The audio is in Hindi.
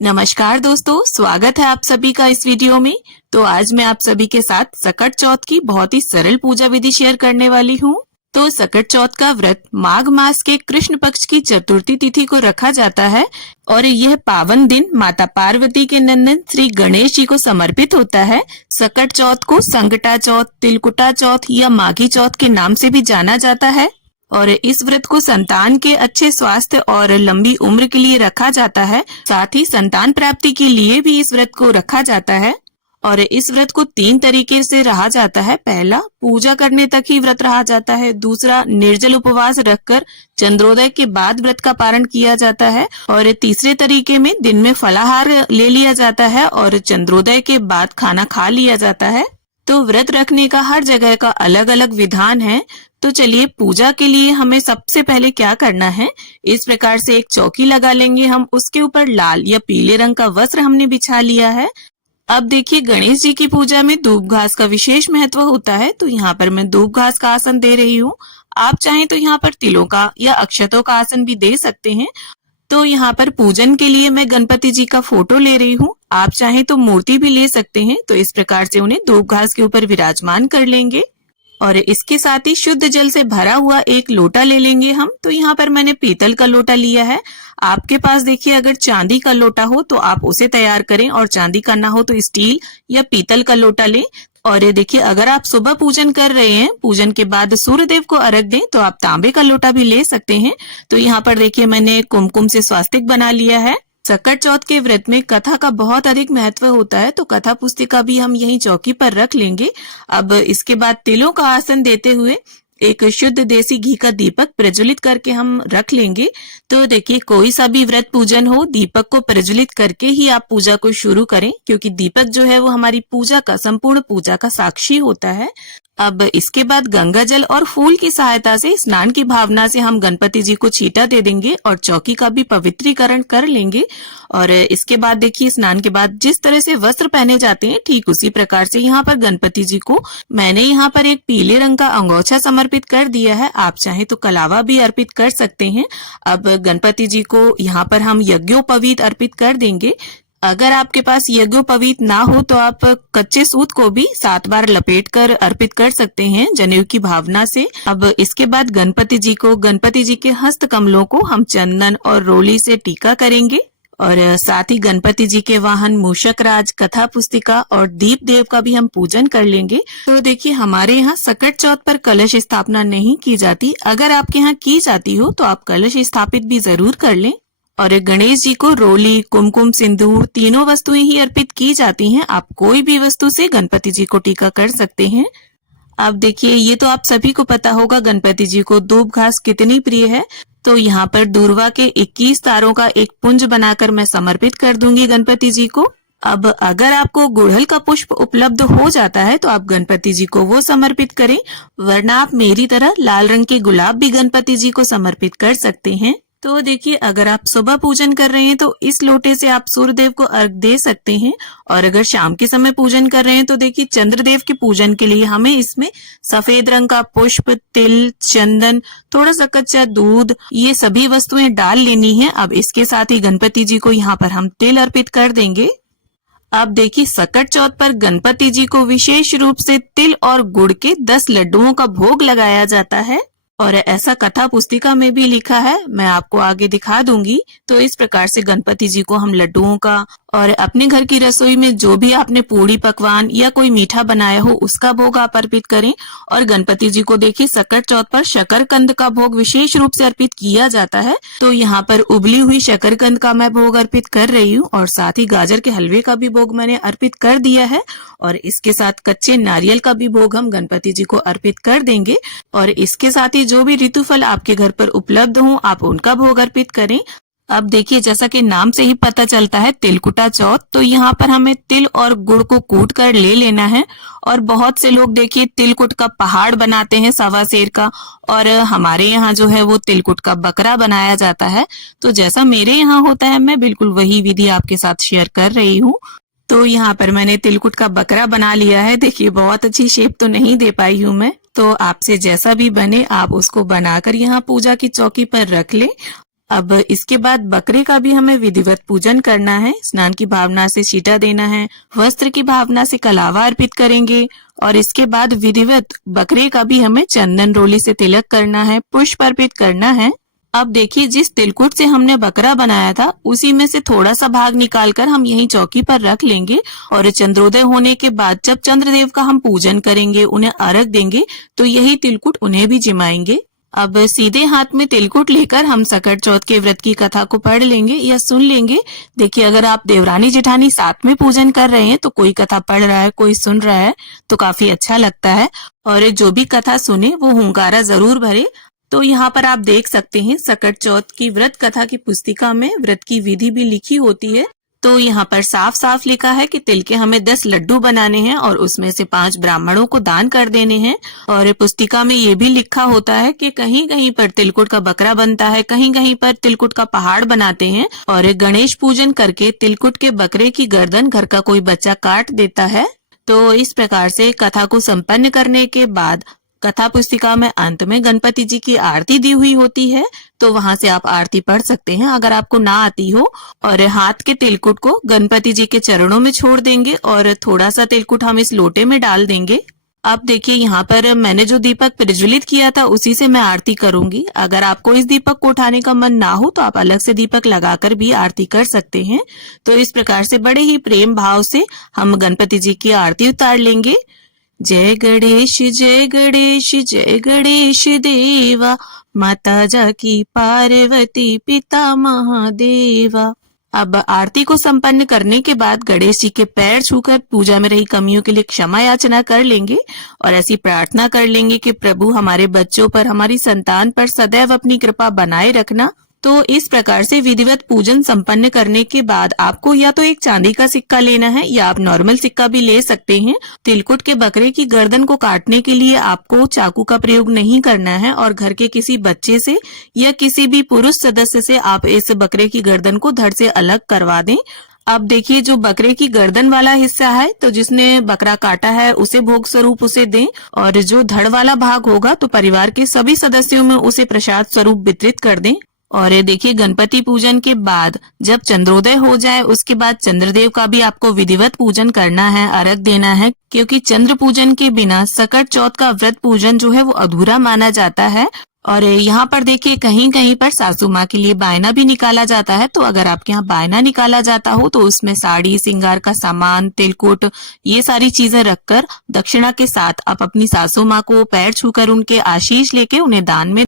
नमस्कार दोस्तों, स्वागत है आप सभी का इस वीडियो में। तो आज मैं आप सभी के साथ सकट चौथ की बहुत ही सरल पूजा विधि शेयर करने वाली हूँ। तो सकट चौथ का व्रत माघ मास के कृष्ण पक्ष की चतुर्थी तिथि को रखा जाता है और यह पावन दिन माता पार्वती के नंदन श्री गणेश जी को समर्पित होता है। सकट चौथ को संकटा चौथ, तिलकुटा चौथ या माघी चौथ के नाम से भी जाना जाता है और इस व्रत को संतान के अच्छे स्वास्थ्य और लंबी उम्र के लिए रखा जाता है। साथ ही संतान प्राप्ति के लिए भी इस व्रत को रखा जाता है और इस व्रत को 3 तरीके से रहा जाता है। पहला, पूजा करने तक ही व्रत रहा जाता है। दूसरा, निर्जल उपवास रखकर चंद्रोदय के बाद व्रत का पारण किया जाता है और तीसरे तरीके में दिन में फलाहार ले लिया जाता है और चंद्रोदय के बाद खाना खा लिया जाता है। तो व्रत रखने का हर जगह का अलग अलग विधान है। तो चलिए, पूजा के लिए हमें सबसे पहले क्या करना है, इस प्रकार से एक चौकी लगा लेंगे हम। उसके ऊपर लाल या पीले रंग का वस्त्र हमने बिछा लिया है। अब देखिए, गणेश जी की पूजा में दूब घास का विशेष महत्व होता है, तो यहाँ पर मैं दूब घास का आसन दे रही हूँ। आप चाहें तो यहाँ पर तिलों का या अक्षतों का आसन भी दे सकते हैं। तो यहाँ पर पूजन के लिए मैं गणपति जी का फोटो ले रही हूँ। आप चाहें तो मूर्ति भी ले सकते हैं। तो इस प्रकार से उन्हें दूब घास के ऊपर विराजमान कर लेंगे और इसके साथ ही शुद्ध जल से भरा हुआ एक लोटा ले लेंगे हम। तो यहाँ पर मैंने पीतल का लोटा लिया है। आपके पास देखिए, अगर चांदी का लोटा हो तो आप उसे तैयार करें और चांदी का ना हो तो स्टील या पीतल का लोटा लें। और ये देखिए, अगर आप सुबह पूजन कर रहे हैं, पूजन के बाद सूर्य देव को अर्घ दें, तो आप तांबे का लोटा भी ले सकते हैं। तो यहाँ पर देखिए, मैंने कुमकुम से स्वास्तिक बना लिया है। सकट चौथ के व्रत में कथा का बहुत अधिक महत्व होता है, तो कथा पुस्तिका भी हम यही चौकी पर रख लेंगे। अब इसके बाद तिलों का आसन देते हुए एक शुद्ध देसी घी का दीपक प्रज्वलित करके हम रख लेंगे। तो देखिए, कोई सा भी व्रत पूजन हो, दीपक को प्रज्वलित करके ही आप पूजा को शुरू करें, क्योंकि दीपक जो है वो हमारी पूजा का, संपूर्ण पूजा का साक्षी होता है। अब इसके बाद गंगा जल और फूल की सहायता से, स्नान की भावना से हम गणपति जी को छींटा दे देंगे और चौकी का भी पवित्रीकरण कर लेंगे। और इसके बाद देखिए, स्नान के बाद जिस तरह से वस्त्र पहने जाते हैं, ठीक उसी प्रकार से यहाँ पर गणपति जी को मैंने यहाँ पर एक पीले रंग का अंगोछा समर्पित कर दिया है। आप चाहे तो कलावा भी अर्पित कर सकते हैं। अब गणपति जी को यहाँ पर हम यज्ञोपवीत अर्पित कर देंगे। अगर आपके पास यज्ञोपवीत ना हो तो आप कच्चे सूत को भी 7 बार लपेटकर अर्पित कर सकते हैं जनेऊ की भावना से। अब इसके बाद गणपति जी के हस्त कमलों को हम चंदन और रोली से टीका करेंगे और साथ ही गणपति जी के वाहन मूषक राज, कथा पुस्तिका और दीप देव का भी हम पूजन कर लेंगे। तो देखिए, हमारे यहाँ सकट चौथ पर कलश स्थापना नहीं की जाती। अगर आपके यहाँ की जाती हो तो आप कलश स्थापित भी जरूर कर लें। और गणेश जी को रोली, कुमकुम, सिंदूर तीनों वस्तुएं ही अर्पित की जाती हैं। आप कोई भी वस्तु से गणपति जी को टीका कर सकते हैं। अब देखिए, ये तो आप सभी को पता होगा गणपति जी को दूब घास कितनी प्रिय है। तो यहाँ पर दूर्वा के 21 तारों का एक पुंज बनाकर मैं समर्पित कर दूंगी गणपति जी को। अब अगर आपको गुड़हल का पुष्प उपलब्ध हो जाता है तो आप गणपति जी को वो समर्पित करें, वरना आप मेरी तरह लाल रंग के गुलाब भी गणपति जी को समर्पित कर सकते हैं। तो देखिए, अगर आप सुबह पूजन कर रहे हैं तो इस लोटे से आप सूर्यदेव को अर्घ दे सकते हैं और अगर शाम के समय पूजन कर रहे हैं तो देखिए, चंद्रदेव के पूजन के लिए हमें इसमें सफेद रंग का पुष्प, तिल, चंदन, थोड़ा सा कच्चा दूध, ये सभी वस्तुएं डाल लेनी है। अब इसके साथ ही गणपति जी को यहाँ पर हम तिल अर्पित कर देंगे। अब देखिए, सकट चौथ पर गणपति जी को विशेष रूप से तिल और गुड़ के 10 लड्डुओं का भोग लगाया जाता है और ऐसा कथा पुस्तिका में भी लिखा है, मैं आपको आगे दिखा दूंगी। तो इस प्रकार से गणपति जी को हम लड्डुओं का और अपने घर की रसोई में जो भी आपने पूड़ी पकवान या कोई मीठा बनाया हो उसका भोग आप अर्पित करें। और गणपति जी को देखिए, सकट चौथ पर शकरकंद का भोग विशेष रूप से अर्पित किया जाता है। तो यहाँ पर उबली हुई शकरकंद का मैं भोग अर्पित कर रही हूँ और साथ ही गाजर के हलवे का भी भोग मैंने अर्पित कर दिया है और इसके साथ कच्चे नारियल का भी भोग हम गणपति जी को अर्पित कर देंगे। और इसके साथ ही जो भी ऋतुफल आपके घर पर उपलब्ध हो, आप उनका भोग अर्पित करें। अब देखिए, जैसा कि नाम से ही पता चलता है, तिलकुटा चौथ, तो यहाँ पर हमें तिल और गुड़ को कूट कर ले लेना है। और बहुत से लोग देखिए तिलकुट का पहाड़ बनाते हैं 1.25 सेर का, और हमारे यहाँ जो है वो तिलकुट का बकरा बनाया जाता है। तो जैसा मेरे यहाँ होता है, मैं बिल्कुल वही विधि आपके साथ शेयर कर रही हूँ। तो यहाँ पर मैंने तिलकुट का बकरा बना लिया है। देखिए, बहुत अच्छी शेप तो नहीं दे पाई हूँ मैं, तो आपसे जैसा भी बने आप उसको बनाकर यहाँ पूजा की चौकी पर रख ले। अब इसके बाद बकरे का भी हमें विधिवत पूजन करना है। स्नान की भावना से छींटा देना है, वस्त्र की भावना से कलावा अर्पित करेंगे और इसके बाद विधिवत बकरे का भी हमें चंदन रोली से तिलक करना है, पुष्प अर्पित करना है। अब देखिए, जिस तिलकुट से हमने बकरा बनाया था उसी में से थोड़ा सा भाग निकालकर हम यहीं चौकी पर रख लेंगे और चंद्रोदय होने के बाद जब चंद्रदेव का हम पूजन करेंगे, उन्हें अर्घ देंगे, तो यही तिलकुट उन्हें भी जिमाएंगे। अब सीधे हाथ में तिलकुट लेकर हम सकट चौथ के व्रत की कथा को पढ़ लेंगे या सुन लेंगे। देखिए, अगर आप देवरानी जेठानी साथ में पूजन कर रहे हैं तो कोई कथा पढ़ रहा है, कोई सुन रहा है, तो काफी अच्छा लगता है। और जो भी कथा सुने वो हुंकारा जरूर भरे। तो यहाँ पर आप देख सकते हैं सकट चौथ की व्रत कथा की पुस्तिका में व्रत की विधि भी लिखी होती है। तो यहाँ पर साफ साफ लिखा है कि तिल के हमें 10 लड्डू बनाने हैं और उसमें से 5 ब्राह्मणों को दान कर देने हैं। और पुस्तिका में ये भी लिखा होता है कि कहीं कहीं पर तिलकुट का बकरा बनता है, कहीं कहीं पर तिलकुट का पहाड़ बनाते हैं और गणेश पूजन करके तिलकुट के बकरे की गर्दन घर का कोई बच्चा काट देता है। तो इस प्रकार से कथा को संपन्न करने के बाद कथा पुस्तिका में अंत में गणपति जी की आरती दी हुई होती है, तो वहां से आप आरती पढ़ सकते हैं अगर आपको ना आती हो। और हाथ के तिलकुट को गणपति जी के चरणों में छोड़ देंगे और थोड़ा सा तिलकुट हम इस लोटे में डाल देंगे। अब देखिए, यहाँ पर मैंने जो दीपक प्रज्वलित किया था उसी से मैं आरती करूंगी। अगर आपको इस दीपक को उठाने का मन ना हो तो आप अलग से दीपक लगाकर भी आरती कर सकते हैं। तो इस प्रकार से बड़े ही प्रेम भाव से हम गणपति जी की आरती उतार लेंगे। जय गणेश जय गणेश जय गणेश देवा, माता जाकी पार्वती पिता महादेवा। अब आरती को संपन्न करने के बाद गणेश जी के पैर छूकर पूजा में रही कमियों के लिए क्षमा याचना कर लेंगे और ऐसी प्रार्थना कर लेंगे कि प्रभु हमारे बच्चों पर, हमारी संतान पर सदैव अपनी कृपा बनाए रखना। तो इस प्रकार से विधिवत पूजन संपन्न करने के बाद आपको या तो एक चांदी का सिक्का लेना है या आप नॉर्मल सिक्का भी ले सकते हैं। तिलकुट के बकरे की गर्दन को काटने के लिए आपको चाकू का प्रयोग नहीं करना है और घर के किसी बच्चे से या किसी भी पुरुष सदस्य से आप इस बकरे की गर्दन को धड़ से अलग करवा दें। अब देखिए, जो बकरे की गर्दन वाला हिस्सा है तो जिसने बकरा काटा है उसे भोग स्वरूप उसे दें और जो धड़ वाला भाग होगा तो परिवार के सभी सदस्यों में उसे प्रसाद स्वरूप वितरित कर दें। और ये देखिए, गणपति पूजन के बाद जब चंद्रोदय हो जाए उसके बाद चंद्रदेव का भी आपको विधिवत पूजन करना है, अर्घ देना है, क्योंकि चंद्र पूजन के बिना सकट चौथ का व्रत पूजन जो है वो अधूरा माना जाता है। और यहाँ पर देखिए, कहीं कहीं पर सासू माँ के लिए बायना भी निकाला जाता है। तो अगर आपके यहाँ बायना निकाला जाता हो तो उसमें साड़ी, श्रृंगार का सामान, तिलकुट, ये सारी चीजें रखकर दक्षिणा के साथ आप अपनी सासू माँ को पैर छूकर उनके आशीष लेके उन्हें दान में